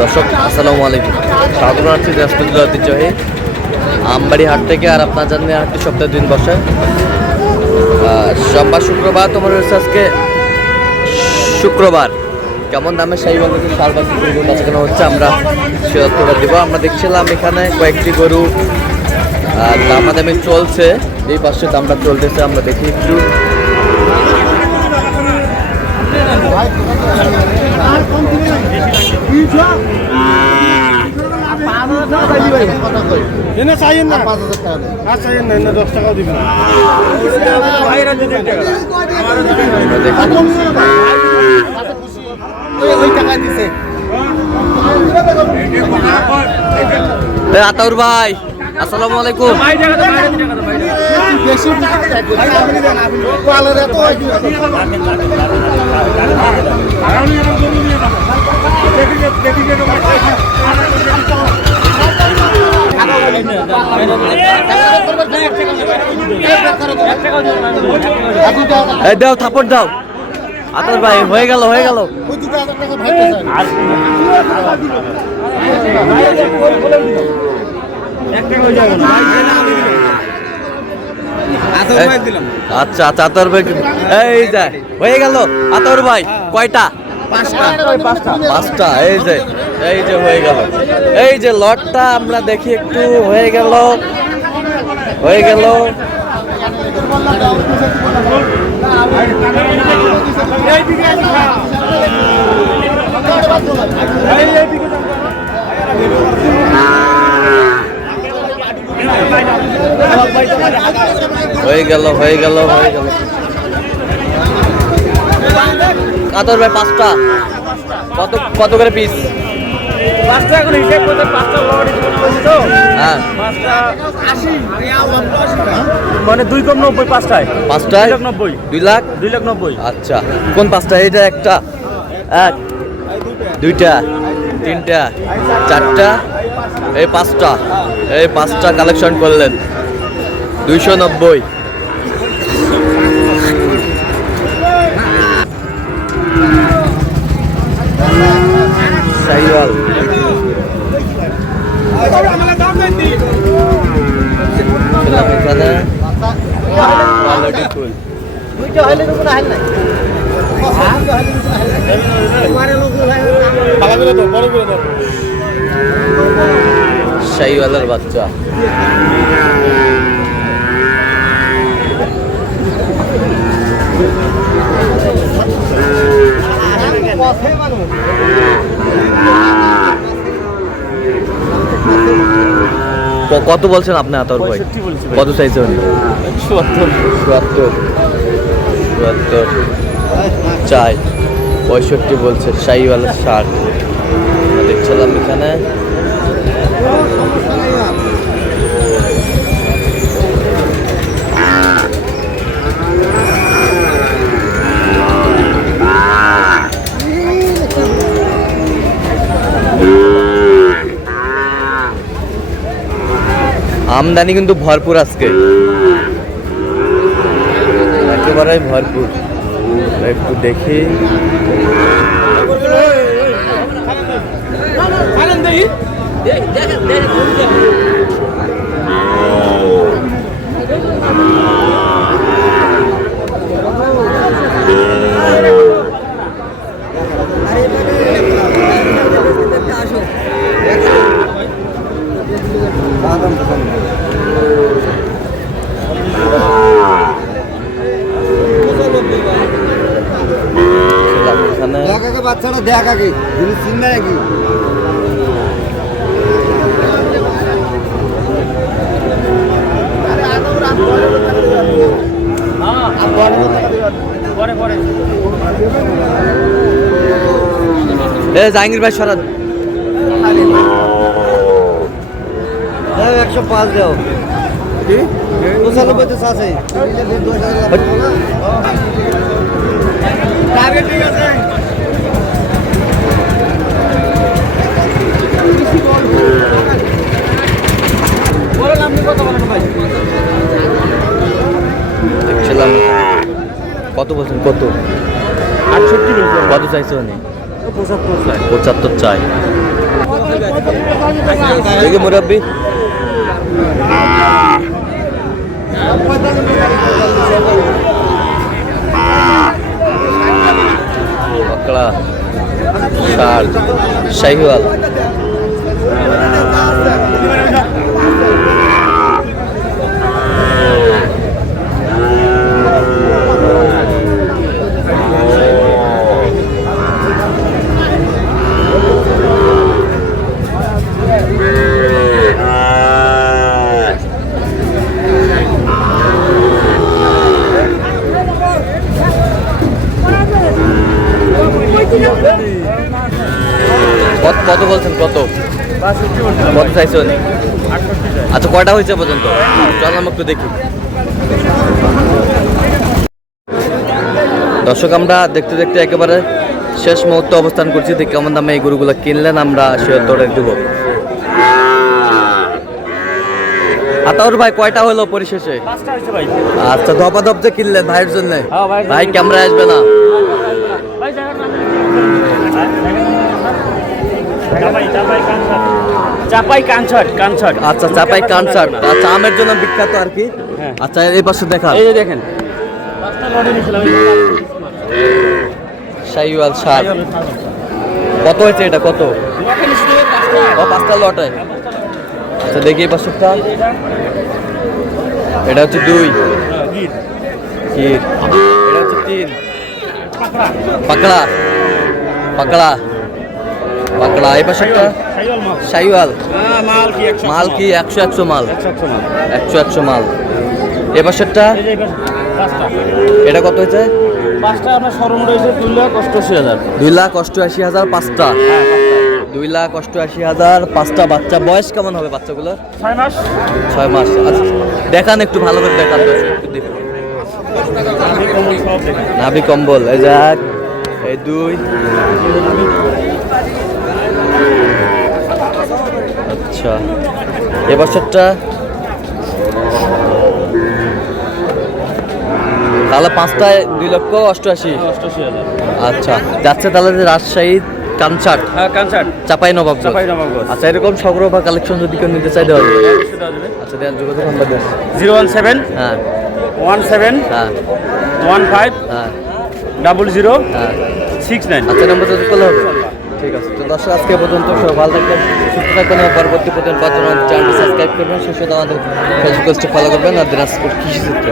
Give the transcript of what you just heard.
দর্শক আসসালামু আলাইকুম, স্বাগত জানাচ্ছি দিনাজপুর ঐতিহ্যবাহী আমবাড়ি হাট থেকে। আর আপনার জানেন হাটটি সপ্তাহে 2 দিন বসে, সোমবার শুক্রবার। তোমার হচ্ছে আজকে শুক্রবার। কেমন দামে শাহিওয়াল সার বাছুর গরু কেন হচ্ছে আমরা সে তথ্যটা দিব। আমরা দেখছিলাম এখানে কয়েকটি গরু দামাদামি চলছে, এই পাশে দামটা চলতেছে, আমরা দেখি একটু। আতাউর ভাই আসসালামু আলাইকুম। দাও থাপড় দাও আতাউর ভাই, হয়ে গেল হয়ে গেল। আচ্ছা আচ্ছা আতাউর ভাই, এই যে হয়ে গেল আতাউর ভাই। কয়টা? 5টা। এই যে হয়ে গেল, এই যে লটটা আমরা দেখি একটু। হয়ে গেল হয়ে গেল। হয়ে গেল হয়ে গেল হয়ে গেল। আতর ভাই 5টা কত কত করে পিস? 5টা এখন হিসাব করতে 5টা লট তো। হ্যাঁ 5টা 80 মানে 2 কম 90। 5টায় 2 লাখ 2 লাখ 90। আচ্ছা কোন 5টা? এইটা একটা, 1 2টা 3টা 4টা, এই 5টা। এই 5টা কালেকশন করলেন 290। শাহিওয়াল এখানে শাহিওয়ালের বাচ্চা। কত বলছেন আপনি আতর ভাই? কত চাইছে উনি? 74 চাই, 65 বলছে। শাহিওয়ালের 60 দেখছিলাম এখানে। আমদানি কিন্তু ভরপুর আজকে, একেবারে ভরপুর। একটু দেখি বাচ্চাটা দেখ আগে, জিনিস চিন্তা নাকি? জাহাঙ্গীর ভাই সরান 105 দাও। কি 95 তো আছে। ঠিক আছে। দেখছিলাম কত বলছেন? কত? 68 কত চাইছে উনি? 75 চাই। 75 চাই। দেখি মুরব্বী বকলা ষাট শাহিওয়াল কত বলছেন কত কত চাইছেন? আচ্ছা কয়টা হয়েছে পর্যন্ত? চল আমরা একটু দেখি। দর্শক আমরা দেখতে দেখতে একেবারে শেষ মুহূর্তে অবস্থান করছি। দেখি কেমন দামে এই গরুগুলো কিনলেন আমরা সে তোরে দেবো। আতাউর ভাই কয়টা হলো পরিশেষে? আচ্ছা ধপাধপ যে কিনলেন ভাইয়ের জন্য। ভাই ক্যামেরায় আসবে না। চাপাই কানছাট কানছাট। আচ্ছা চাপাই কানসার। আচ্ছা আমের জন্য বিখ্যাত আর কি। আচ্ছা এই পাশে দেখা এই যে দেখেন শাহিওয়াল সার কত হয়েছে এটা? কত? ও 5টা লটে। আচ্ছা দেখি এই পাশেরটা। এটা হচ্ছে 2 গির। এটা হচ্ছে 3 পাকড়া পাকড়া পাকড়া। এই পাশেরটা শাহিওয়াল মাল কি 100 মাল 100 মাল। এ পাশেরটা এটা কত হয়েছে? 5টা আপনার সর্বমোট হয়েছে 2,88,000 2,88,000 5টা। 2,88,000 5টা বাচ্চা। বয়স কেমন হবে বাচ্চাগুলোর? 6 মাস 6 মাস। আচ্ছা দেখান একটু ভালো করে দেখান একটু দেখুন। নাভি কম্বল এই যাক এই 2। আচ্ছা এ বছরটা তাহলে 5টায় 2,88,000। আচ্ছা যাচ্ছে তাহলে যে রাজশাহী কানসাট। হ্যাঁ কানছাট চাপাই নবাবগঞ্জ। চাঁপাইনবাবগঞ্জ। আচ্ছা এরকম সংগ্রহ বা কালেকশন যদি কেউ নিতে চাই দেওয়া যাবে? আচ্ছা দেন যোগাযোগ নাম্বার দেন। 017 হ্যাঁ 17 হ্যাঁ 15 হ্যাঁ 00 হ্যাঁ 69। আচ্ছা নাম্বার যোগাযোগ করলে হবে। ঠিক আছে তো দর্শক আজকে পর্যন্ত সবাই ভালো থাকবেন সুস্থ থাকবেন এবং পরবর্তী পর্যন্ত পাওয়ার জন্য চ্যানেলটি সাবস্ক্রাইব করবেন। সেই সাথে আমাদের ফেসবুক পেজটি ফলো করবেন আর দিনাজপুর কৃষি চিত্র।